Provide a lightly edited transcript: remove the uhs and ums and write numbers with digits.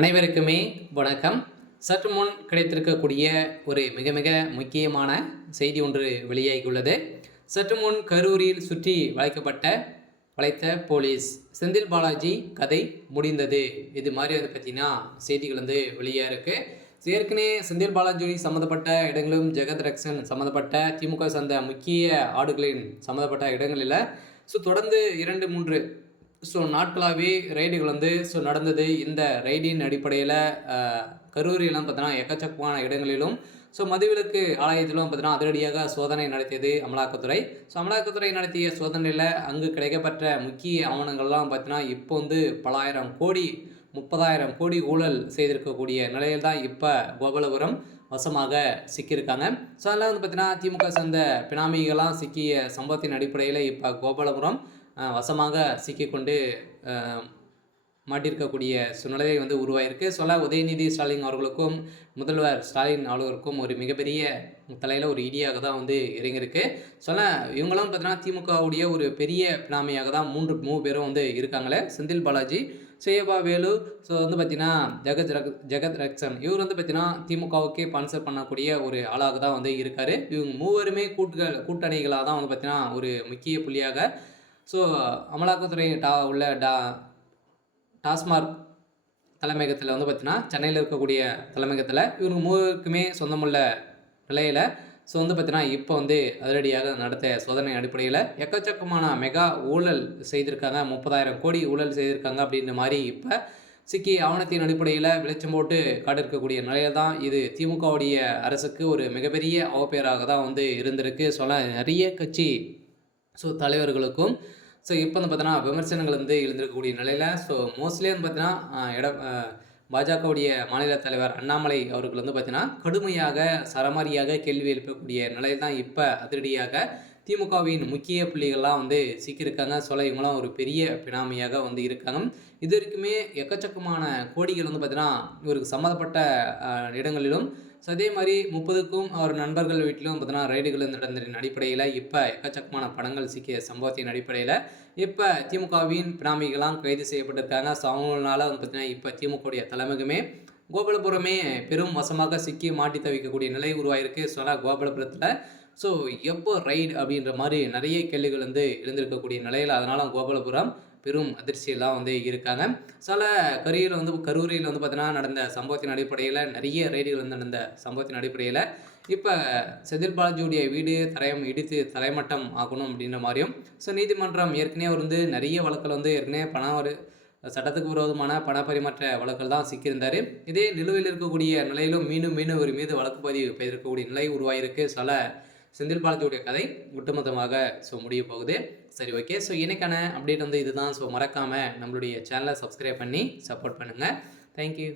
அனைவருக்குமே வணக்கம். சற்று முன் கிடைத்திருக்கக்கூடிய ஒரு மிக மிக முக்கியமான செய்தி ஒன்று வெளியாகியுள்ளது. சற்று முன் கரூரில் சுற்றி வளைத்த போலீஸ் செந்தில் பாலாஜி கதை முடிந்தது. இது மாதிரி பார்த்தீங்கன்னா செய்திகள் வெளியாக இருக்குது. ஏற்கனவே செந்தில் பாலாஜி சம்மந்தப்பட்ட இடங்களும் ஜெகத் ரக்ஷன் சம்மந்தப்பட்ட திமுக சார்ந்த முக்கிய ஆடுகளின் சம்மந்தப்பட்ட இடங்களில் தொடர்ந்து 2-3 நாட்களாகவே ரைடுகள் நடந்தது. இந்த ரைடின் அடிப்படையில் கரூரிலாம் பார்த்தோன்னா எக்கச்சக்கமான இடங்களிலும் மதுவிலக்கு ஆலயத்திலும் பார்த்தீங்கன்னா அதிரடியாக சோதனை நடத்தியது அமலாக்கத்துறை. அமலாக்கத்துறை நடத்திய சோதனையில் அங்கு கிடைக்கப்பட்ட முக்கிய ஆவணங்கள்லாம் பார்த்தீங்கன்னா இப்போ பலாயிரம் கோடி 30,000 கோடி ஊழல் செய்திருக்கக்கூடிய நிலையில் தான் இப்போ கோபாலபுரம் வசமாக சிக்கியிருக்காங்க. அதெல்லாம் பார்த்தீங்கன்னா திமுக சார்ந்த பினாமிகள்லாம் சிக்கிய சம்பவத்தின் அடிப்படையில் இப்போ கோபாலபுரம் வசமாக சிக்கிக்கொண்டு மாட்டிருக்கக்கூடிய சூழ்நிலை உருவாயிருக்கு. உதயநிதி ஸ்டாலின் அவர்களுக்கும் முதல்வர் ஸ்டாலின் அவர்களுக்கும் ஒரு மிகப்பெரிய தலையில் ஒரு இடியாக தான் இறங்கியிருக்கு. இவங்களும் பார்த்தீங்கன்னா திமுகவுடைய ஒரு பெரிய பினாமியாக தான் 3 பேரும் இருக்காங்களே. செந்தில் பாலாஜி, செய்யபா வேலு, பார்த்தீங்கன்னா ஜெகத் ரக்ஷன் இவர் பார்த்தீங்கன்னா திமுகவுக்கே ஸ்பான்சர் பண்ணக்கூடிய ஒரு ஆளாக தான் இருக்கார். இவங்க மூவருமே கூட்டணிகளாக தான் பார்த்தீங்கன்னா ஒரு முக்கிய புள்ளியாக அமலாக்கத்துறை உள்ள டாஸ்மார்க் தலைமையகத்தில் பார்த்தீங்கன்னா சென்னையில் இருக்கக்கூடிய தலைமையகத்தில் இவங்க மூவருக்குமே சொந்தமுள்ள நிலையில் பார்த்தீங்கன்னா இப்போ அதிரடியாக நடத்த சோதனை அடிப்படையில் எக்கச்சக்கமான மெகா ஊழல் செய்திருக்காங்க. 30,000 கோடி ஊழல் செய்திருக்காங்க அப்படின்ற மாதிரி இப்போ சிக்கி ஆவணத்தின் அடிப்படையில் வெளிச்சம் போட்டு காட்டிருக்கக்கூடிய நிலையில் தான் இது திமுகவுடைய அரசுக்கு ஒரு மிகப்பெரிய அவப்பெயராக தான் இருந்திருக்கு. நிறைய கட்சி தலைவர்களுக்கும் இப்போ பார்த்தீங்கன்னா விமர்சனங்கள் எழுந்திருக்கக்கூடிய நிலையில் மோஸ்ட்லி பார்த்தீங்கன்னா பாஜகவுடைய மாநில தலைவர் அண்ணாமலை அவர்கள் பார்த்தீங்கன்னா கடுமையாக சரமாரியாக கேள்வி எழுப்பக்கூடிய நிலையில் தான் இப்போ அதிரடியாக திமுகவின் முக்கிய புள்ளிகள்லாம் சிக்கியிருக்காங்க. இவங்களாம் ஒரு பெரிய பினாமியாக இருக்காங்க. இது வரைக்குமே எக்கச்சக்கமான கோடிகள் பார்த்தீங்கன்னா இவருக்கு சம்மந்தப்பட்ட இடங்களிலும் அதே மாதிரி 30க்கும் அவர் நண்பர்கள் வீட்டிலும் பார்த்தீங்கன்னா ரைடுகள் நடந்ததின் அடிப்படையில் இப்போ எக்கச்சக்கமான பணங்கள் சிக்கிய சம்பவத்தின் அடிப்படையில் இப்போ திமுகவின் பினாமிகளாம் கைது செய்யப்பட்டிருக்காங்க. அவங்களால பார்த்தீங்கன்னா இப்போ திமுகவுடைய தலைமைக்குமே கோபாலபுரமே பெரும் வசமாக சிக்கி மாட்டி தவிக்கக்கூடிய நிலை உருவாயிருக்கு. கோபாலபுரத்தில் எப்போ ரைடு அப்படின்ற மாதிரி நிறைய கேள்விகள் எழுந்திருக்கக்கூடிய நிலையில் அதனால் கோபாலபுரம் பெரும் அதிர்ச்சியெல்லாம் இருக்காங்க. கரூரில் பார்த்தீங்கன்னா நடந்த சம்பவத்தின் அடிப்படையில் நிறைய ரைடுகள் நடந்த சம்பவத்தின் அடிப்படையில் இப்போ செந்தில் பாலாஜியுடைய வீடு இடித்து தரைமட்டம் ஆகணும் அப்படின்ற மாதிரியும் நீதிமன்றம் ஏற்கனவே நிறைய வழக்கில் ஏற்கனவே சட்டத்துக்கு விரோதமான பண பரிமாற்ற வழக்கில் தான் சிக்கியிருந்தார். இதே நிலுவையில் இருக்கக்கூடிய நிலையிலும் மீண்டும் ஒரு மீது வழக்கு பதிவு இருக்கக்கூடிய நிலை உருவாயிருக்கு. செந்தில் பாலாஜியுடைய கதை ஒட்டுமொத்தமாக முடிய போகுது. சரி, ஓகே. இன்னைக்கான அப்டேட் இதுதான். மறக்காமல் நம்மளுடைய சேனலை சப்ஸ்கிரைப் பண்ணி சப்போர்ட் பண்ணுங்கள். தேங்க்யூ.